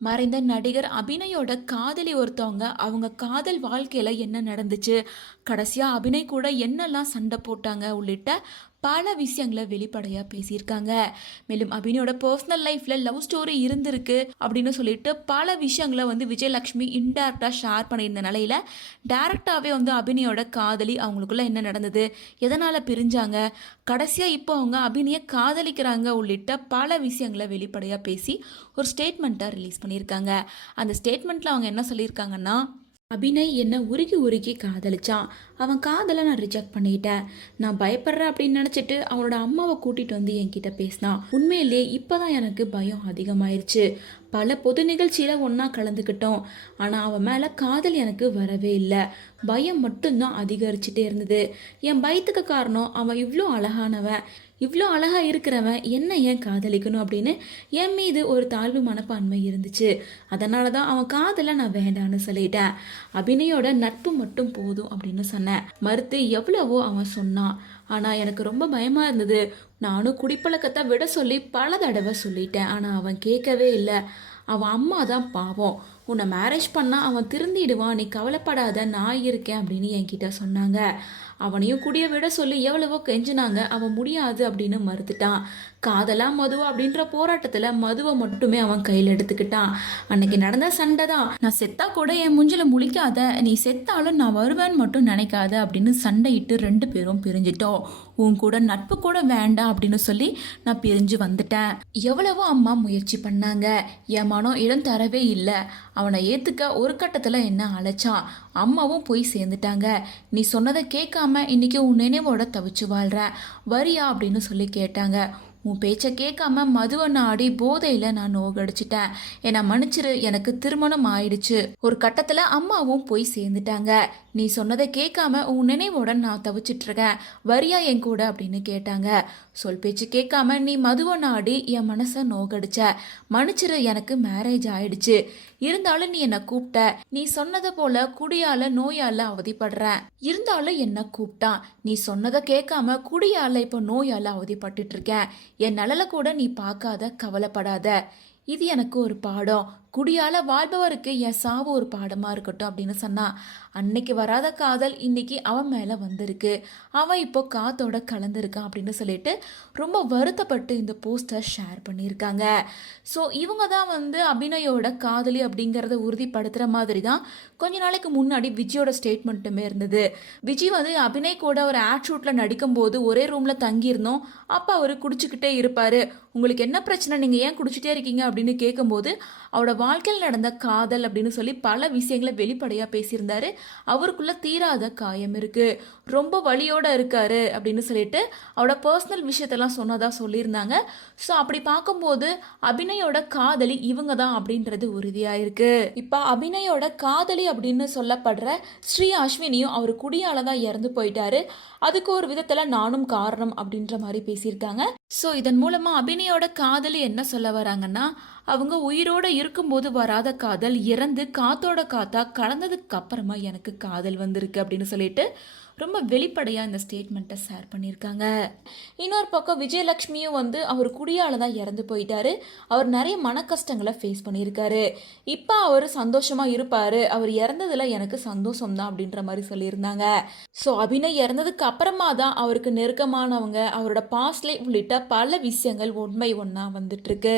மறைந்த நடிகர் அபிநயோட காதலி ஒருத்தவங்க அவங்க காதல் வாழ்க்கையில என்ன நடந்துச்சு, கடைசியா அபிநய் கூட என்னெல்லாம் சண்டை போட்டாங்க உள்ளிட்ட பல விஷயங்களை வெளிப்படையா பேசியிருக்காங்க. மேலும் அபிநயோட பர்சனல் லைஃப்ல லவ் ஸ்டோரி இருந்திருக்கு அப்படின்னு சொல்லிட்டு பல விஷயங்களை விஜயலட்சுமி இன்டைரக்டா ஷேர் பண்ணியிருந்த நிலையில டைரக்டாவே அபிநயோட காதலி அவங்களுக்குள்ள என்ன நடந்தது, எதனால பிரிஞ்சாங்க, கடைசியா இப்போ அவங்க அபிநய காதலிக்கிறாங்க உள்ளிட்ட பல விஷயங்களை வெளிப்படையா பேசி ஒரு ஸ்டேட்மெண்ட்டை ரிலீஸ் பண்ணியிருக்காங்க. அந்த ஸ்டேட்மெண்ட்டில் அவங்க என்ன சொல்லியிருக்காங்கன்னா, அபிநய் என்னை உருகி உருகி காதலிச்சான். அவன் காதலை நான் ரிஜெக்ட் பண்ணிட்டேன். நான் பயப்படுறேன் அப்படின்னு நினச்சிட்டு அவனோட அம்மாவை கூட்டிகிட்டு வந்து என்கிட்ட பேசினான். உண்மையிலே இப்போ தான் எனக்கு பயம் அதிகமாயிருச்சு. பல பொது நிகழ்ச்சியில் ஒன்றா கலந்துக்கிட்டோம். ஆனால் அவன் மேலே காதல் எனக்கு வரவே இல்லை. பயம் மட்டும்தான் அதிகரிச்சுட்டே இருந்தது. என் பயத்துக்கு காரணம் அவன் இவ்வளோ அழகானவன், இவ்வளோ அழகாக இருக்கிறவன் என்ன ஏன் காதலிக்கணும் அப்படின்னு என் மீது ஒரு தாழ்வு மனப்பான்மை இருந்துச்சு. அதனால தான் அவன் காதலை நான் வேண்டான்னு சொல்லிட்டேன். அபிநயோட நட்பு மட்டும் போதும் அப்படின்னு சொன்னேன். மறுத்து எவ்வளவோ அவன் சொன்னான். ஆனால் எனக்கு ரொம்ப பயமாக இருந்தது. நானும் குடிப்பழக்கத்தை விட சொல்லி பல தடவை சொல்லிட்டேன். ஆனால் அவன் கேட்கவே இல்லை. அவன் அம்மா தான் பாவம். உன்னை மேரேஜ் பண்ணால் அவன் திருந்திடுவான், நீ கவலைப்படாத, நான் இருக்கேன் அப்படின்னு என்கிட்ட சொன்னாங்க. அவனையும் குடிய விட சொல்லி எவ்வளவோ கெஞ்சினாங்க. அவன் முடியாது அப்படின்னு மறுத்துட்டான். காதலா மதுவா அப்படின்ற போராட்டத்தில் மதுவை மட்டுமே அவன் கையில் எடுத்துக்கிட்டான். அன்னைக்கு நடந்த சண்டை தான், நான் செத்தா கூட என் முஞ்சில முழிக்காத, நீ செத்தாலும் நான் வருவேன்னு மட்டும் நினைக்காத அப்படின்னு சண்டையிட்டு 2 பேரும் பிரிஞ்சிட்டோம். உன் கூட நட்பு கூட வேண்டாம் அப்படின்னு சொல்லி நான் பிரிஞ்சு வந்துட்டேன். எவ்வளவோ அம்மா முயற்சி பண்ணாங்க, என் மனம் இடம் தரவே இல்லை. அவனை ஏற்றுக்க ஒரு கட்டத்தில் என்ன அழைச்சான். அம்மாவும் போய் சேர்ந்துட்டாங்க. நீ சொன்னதை கேட்காம இன்னைக்கு உன் நினைவோட தவிச்சு வாழ்ற, வரியா அப்படின்னு சொல்லி கேட்டாங்க. உன் பேச்சை கேட்காம மதுவை நாடி போதையில் நான் நோகடிச்சிட்டேன், என்னை மன்னிச்சிரு, எனக்கு திருமணம் ஆயிடுச்சு. ஒரு கட்டத்தில் அம்மாவும் போய் சேர்ந்துட்டாங்க. நீ சொன்னதை கேட்காம உன் நினைவோட நான் தவிச்சிட்ருக்கேன், வரியா என் கூட அப்படின்னு கேட்டாங்க. சொல் பேச்சு கேட்காம நீ மதுவை நாடி என் மனசை நோகடிச்ச, மன்னிச்சிரு, எனக்கு மேரேஜ் ஆயிடுச்சு. இருந்தாலும் நீ என்னை கூப்பிட்ட, நீ சொன்னதை போல குடியால நோயால அவதிப்படுறேன். இருந்தாலும் என்ன கூப்பிட்டான். நீ சொன்னதை கேட்காம குடியால இப்போ நோயால அவதிப்பட்டுட்டு இருக்கேன். என் நலலை கூட நீ பார்க்காத, கவலைப்படாத. இது எனக்கு ஒரு பாடம். குடியால வாழ்பவருக்கு என் சாவு ஒரு பாடமா இருக்கட்டும் அப்படின்னு சொன்னான். அன்னைக்கு வராத காதல் இன்னைக்கு அவன் மேல வந்திருக்கு. அவன் இப்போ காத்தோட கலந்துருக்கான் அப்படின்னு சொல்லிட்டு ரொம்ப வருத்தப்பட்டு இந்த போஸ்டர் ஷேர் பண்ணியிருக்காங்க. ஸோ இவங்க தான் அபிநயோட காதலி அப்படிங்கிறத உறுதிப்படுத்துகிற மாதிரி தான் கொஞ்ச நாளைக்கு முன்னாடி விஜயோட ஸ்டேட்மெண்ட்டுமே இருந்தது. விஜய் அபிநய் கூட ஒரு ஆட் ஷூட்டில் நடிக்கும்போது ஒரே ரூமில் தங்கியிருந்தோம். அப்போ அவர் குடிச்சுக்கிட்டே இருப்பார். உங்களுக்கு என்ன பிரச்சனை, நீங்கள் ஏன் குடிச்சிட்டே இருக்கீங்க அப்படின்னு கேட்கும்போது அவரோட வாழ்க்கையில் நடந்த காதல் அப்படின்னு சொல்லி பல விஷயங்களை வெளிப்படையாக பேசியிருந்தாரு. அவருக்குள்ள தீராத காயம் இருக்கு, ரொம்ப வலியோட இருக்காரு அப்படின்னு சொல்லிட்டு அவரோட பர்சனல் விஷயத்தெல்லாம் சொன்னதா சொல்லியிருந்தாங்க. ஸோ அப்படி பார்க்கும்போது அபிநயோட காதலி இவங்க தான் அப்படின்றது உறுதியாயிருக்கு. இப்போ அபிநயோட காதலி அப்படின்னு சொல்லப்படுற ஸ்ரீ அஸ்வினியும் அவர் குடியால தான் இறந்து போயிட்டாரு. அதுக்கு ஒரு விதத்தில் நானும் காரணம் அப்படின்ற மாதிரி பேசியிருக்காங்க. ஸோ இதன் மூலமாக அபிநயோட காதலி என்ன சொல்ல வராங்கன்னா, அவங்க உயிரோடு இருக்கும்போது வராத காதல் இறந்து காத்தோட காத்தா கலந்ததுக்கு அப்புறமா எனக்கு காதல் வந்திருக்கு அப்படின்னு சொல்லிட்டு ரொம்ப வெளிப்படையாக இந்த ஸ்டேட்மெண்ட்டை ஷேர் பண்ணியிருக்காங்க. இன்னொரு பக்கம் விஜயலட்சுமியும் அவர் குடியால் தான் இறந்து போயிட்டாரு. அவர் நிறைய மன கஷ்டங்களை ஃபேஸ் பண்ணியிருக்காரு. இப்போ அவர் சந்தோஷமாக இருப்பார், அவர் இறந்ததில் எனக்கு சந்தோஷம் தான் அப்படின்ற மாதிரி சொல்லியிருந்தாங்க. ஸோ அபிநய் இறந்ததுக்கு அப்புறமா தான் அவருக்கு நெருக்கமானவங்க, அவரோட பாஸ்ட்லே உள்ளிட்ட பல விஷயங்கள் உண்மை ஒன்றா வந்துட்டுருக்கு.